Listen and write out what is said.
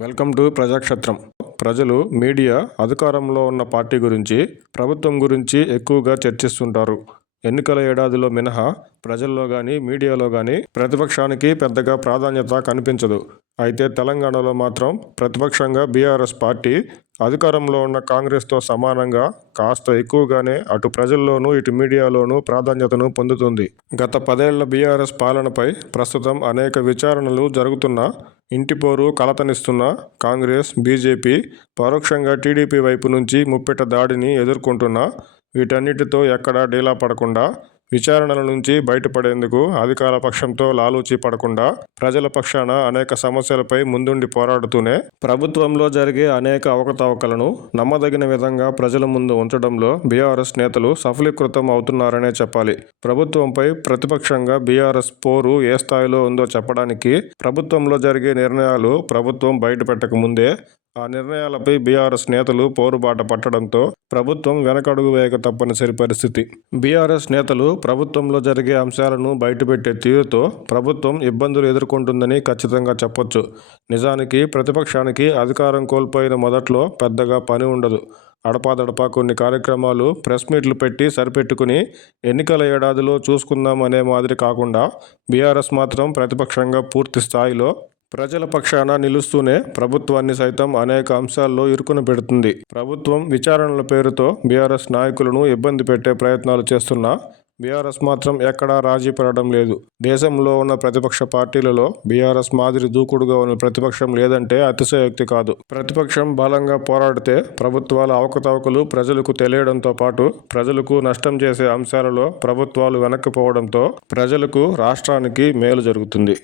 Welcome to ప్రజాక్షేత్రం. ప్రజలు media అధికారంలో ఉన్న పార్టీ గురించి ప్రభుత్వం గురించి ఎక్కువగా చర్చిస్తుంటారు. ఎన్నికల ఏడాదిలో మినహా ప్రజల్లో కానీ మీడియాలో కానీ ప్రతిపక్షానికి పెద్దగా ప్రాధాన్యత కనిపించదు. అయితే తెలంగాణలో మాత్రం ప్రతిపక్షంగా బీఆర్ఎస్ పార్టీ అధికారంలో ఉన్న కాంగ్రెస్తో సమానంగా కాస్త ఎక్కువగానే అటు ప్రజల్లోనూ ఇటు మీడియాలోనూ ప్రాధాన్యతను పొందుతుంది. గత పదేళ్ళ బీఆర్ఎస్ పాలనపై ప్రస్తుతం అనేక విచారణలు జరుగుతున్నా ఇంటిపోరు కలతనిస్తున్న కాంగ్రెస్ బీజేపీ పరోక్షంగా టీడీపీ వైపు నుంచి ముప్పెట దాడిని ఎదుర్కొంటున్నా వీటన్నిటితో ఎక్కడా డీలా పడకుండా విచారణల నుంచి బయటపడేందుకు అధికార పక్షంతో లాలూచి పడకుండా ప్రజల పక్షాన అనేక సమస్యలపై ముందుండి పోరాడుతూనే ప్రభుత్వంలో జరిగే అనేక అవకతవకలను నమ్మదగిన విధంగా ప్రజల ముందు ఉంచడంలో బీఆర్ఎస్ నేతలు సఫలీకృతం అవుతున్నారనే చెప్పాలి. ప్రభుత్వంపై ప్రతిపక్షంగా బీఆర్ఎస్ పోరు ఏ స్థాయిలో ఉందో చెప్పడానికి ప్రభుత్వంలో జరిగే నిర్ణయాలు ప్రభుత్వం బయటపెట్టక ముందే ఆ నిర్ణయాలపై బీఆర్ఎస్ నేతలు పోరుబాట పట్టడంతో ప్రభుత్వం వెనకడుగు వేయక తప్పనిసరి పరిస్థితి. బీఆర్ఎస్ నేతలు ప్రభుత్వంలో జరిగే అంశాలను బయటపెట్టే తీరుతో ప్రభుత్వం ఇబ్బందులు ఎదుర్కొంటుందని ఖచ్చితంగా చెప్పొచ్చు. నిజానికి ప్రతిపక్షానికి అధికారం కోల్పోయిన మొదట్లో పెద్దగా పని ఉండదు. అడపాదడపా కొన్ని కార్యక్రమాలు ప్రెస్ మీట్లు పెట్టి సరిపెట్టుకుని ఎన్నికల ఏడాదిలో చూసుకుందాం అనే మాదిరి కాకుండా బీఆర్ఎస్ మాత్రం ప్రతిపక్షంగా పూర్తి స్థాయిలో ప్రజల పక్షాన నిలుస్తూనే ప్రభుత్వాన్ని సైతం అనేక అంశాల్లో ఇరుకున పెడుతుంది. ప్రభుత్వం విచారణల పేరుతో బీఆర్ఎస్ నాయకులను ఇబ్బంది పెట్టే ప్రయత్నాలు చేస్తున్నా బీఆర్ఎస్ మాత్రం ఎక్కడా రాజీ పడడం లేదు. దేశంలో ఉన్న ప్రతిపక్ష పార్టీలలో బీఆర్ఎస్ మాదిరి దూకుడుగా ఉన్న ప్రతిపక్షం లేదంటే అతిశయోక్తి కాదు. ప్రతిపక్షం బలంగా పోరాడితే ప్రభుత్వాల అవకతవకలు ప్రజలకు తెలియడంతో పాటు ప్రజలకు నష్టం చేసే అంశాలలో ప్రభుత్వాలు వెనక్కిపోవడంతో ప్రజలకు రాష్ట్రానికి మేలు జరుగుతుంది.